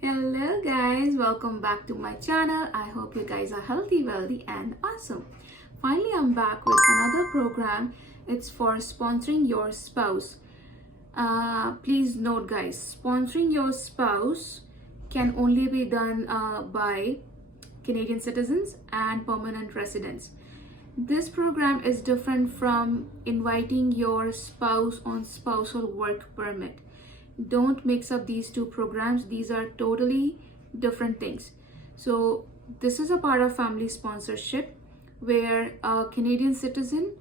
Hello guys, welcome back to my channel. I hope you guys are healthy, wealthy and awesome. Finally, I'm back with another program. It's for sponsoring your spouse. Please note guys, sponsoring your spouse can only be done by Canadian citizens and permanent residents. This program is different from inviting your spouse on spousal work permit. Don't mix up these two programs. These are totally different things. So this is a part of family sponsorship where a Canadian citizen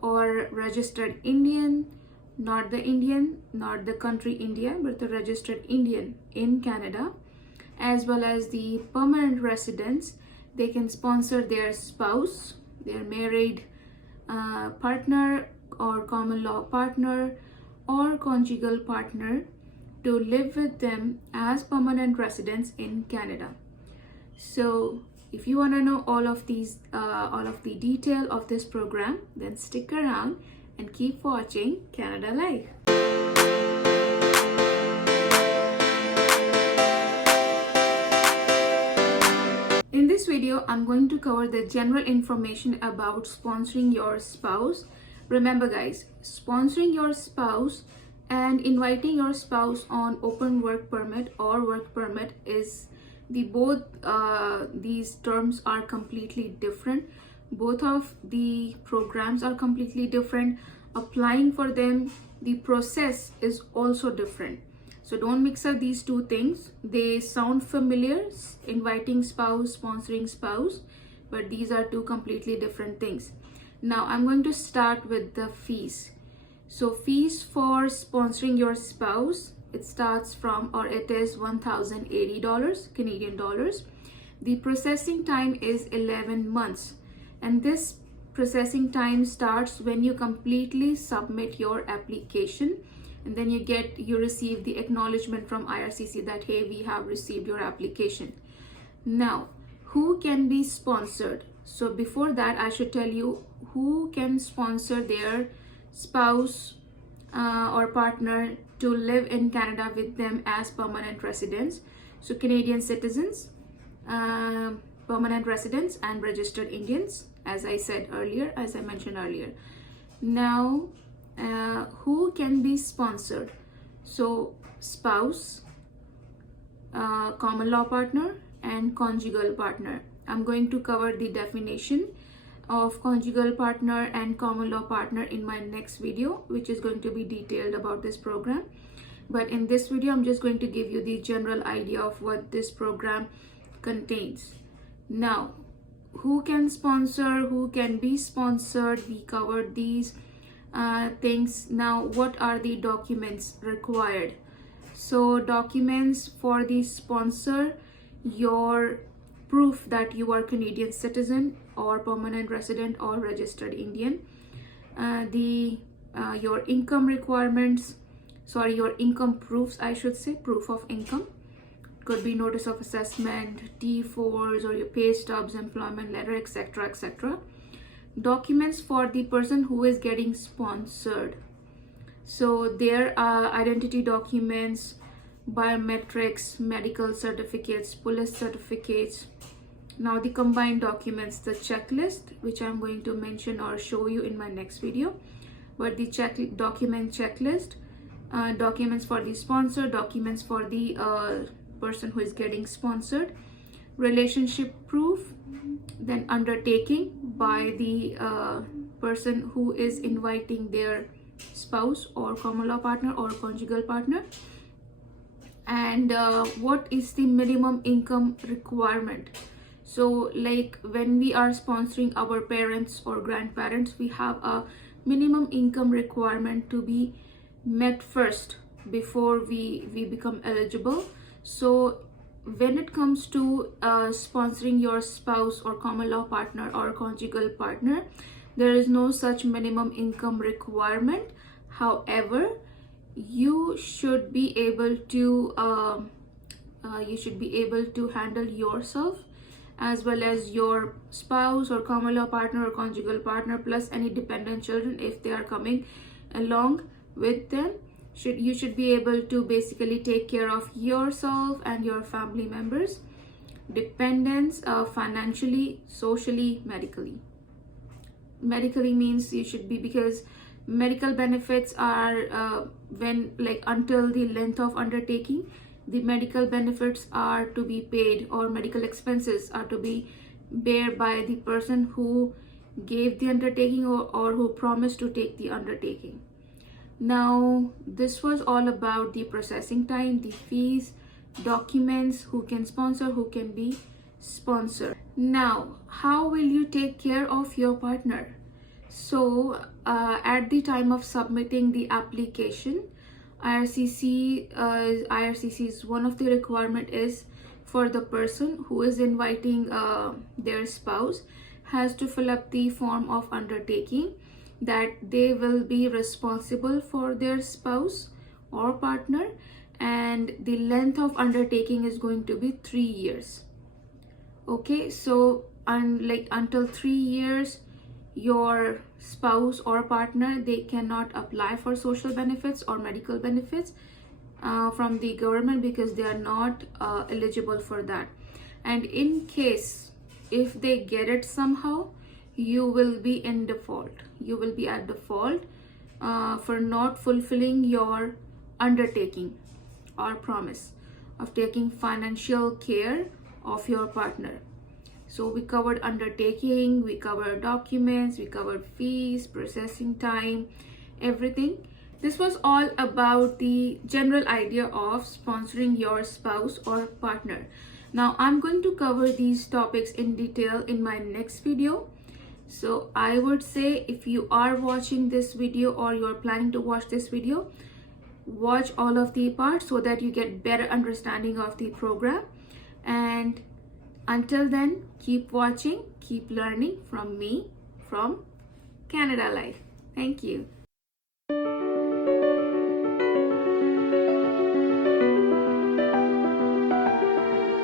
or registered Indian, not the country India, but the registered Indian in Canada, as well as the permanent residents, they can sponsor their spouse, their married partner or common law partner or conjugal partner to live with them as permanent residents in Canada. So if you want to know all of the detail of this program, then stick around and keep watching Canada Live. In this video, I'm going to cover the general information about sponsoring your spouse. Remember guys, sponsoring your spouse and inviting your spouse on open work permit or work permit is these terms are completely different. Both of the programs are completely different. Applying for them, the process is also different. So don't mix up these two things. They sound familiar, inviting spouse, sponsoring spouse, but these are two completely different things. Now I'm going to start with the fees. So fees for sponsoring your spouse, it is $1,080 Canadian dollars. The processing time is 11 months, and this processing time starts when you completely submit your application, and then you receive the acknowledgement from IRCC that hey, we have received your application. Now, who can be sponsored? So before that, I should tell you who can sponsor their spouse or partner to live in Canada with them as permanent residents. So Canadian citizens, permanent residents and registered Indians, as I mentioned earlier. Now, who can be sponsored? So spouse, common law partner and conjugal partner. I'm going to cover the definition of conjugal partner and common law partner in my next video, which is going to be detailed about this program. But in this video, I'm just going to give you the general idea of what this program contains. Now, who can sponsor, who can be sponsored? We covered these things. Now, what are the documents required? So documents for the sponsor, your proof that you are Canadian citizen or permanent resident or registered Indian, your income requirements, your income proofs, I should say, proof of income. Could be notice of assessment, T4s, or your pay stubs, employment letter, etc., etc. Documents for the person who is getting sponsored. So their identity documents, biometrics, medical certificates, police certificates. Now the combined documents, the checklist, which I'm going to mention or show you in my next video, but the document checklist, documents for the sponsor, documents for the person who is getting sponsored, relationship proof, then undertaking by the person who is inviting their spouse or common law partner or conjugal partner, and what is the minimum income requirement. So like when we are sponsoring our parents or grandparents, we have a minimum income requirement to be met first before we become eligible. So when it comes to sponsoring your spouse or common law partner or conjugal partner, there is no such minimum income requirement. However, you should be able to handle yourself as well as your spouse or common law partner or conjugal partner plus any dependent children if they are coming along with them. You should be able to basically take care of yourself and your family members, dependents, financially, socially, medically. Medically means you should be, because medical benefits are when, like, until the length of undertaking, the medical benefits are to be paid, or medical expenses are to be bear by the person who gave the undertaking, or who promised to take the undertaking. Now, this was all about the processing time, the fees, documents, who can sponsor, who can be sponsored. Now, how will you take care of your partner? So, at the time of submitting the application, IRCC's one of the requirement is for the person who is inviting their spouse has to fill up the form of undertaking that they will be responsible for their spouse or partner, and the length of undertaking is going to be 3 years. Okay, so until 3 years, your spouse or partner, they cannot apply for social benefits or medical benefits from the government, because they are not eligible for that. And in case if they get it somehow, you will be in default. You will be at default for not fulfilling your undertaking or promise of taking financial care of your partner. So we covered undertaking, we covered documents, we covered fees, processing time, everything. This was all about the general idea of sponsoring your spouse or partner. Now I'm going to cover these topics in detail in my next video. So I would say, if you are watching this video or you're planning to watch this video, watch all of the parts so that you get better understanding of the program. And until then, keep watching, keep learning from me, from Canada Life. Thank you.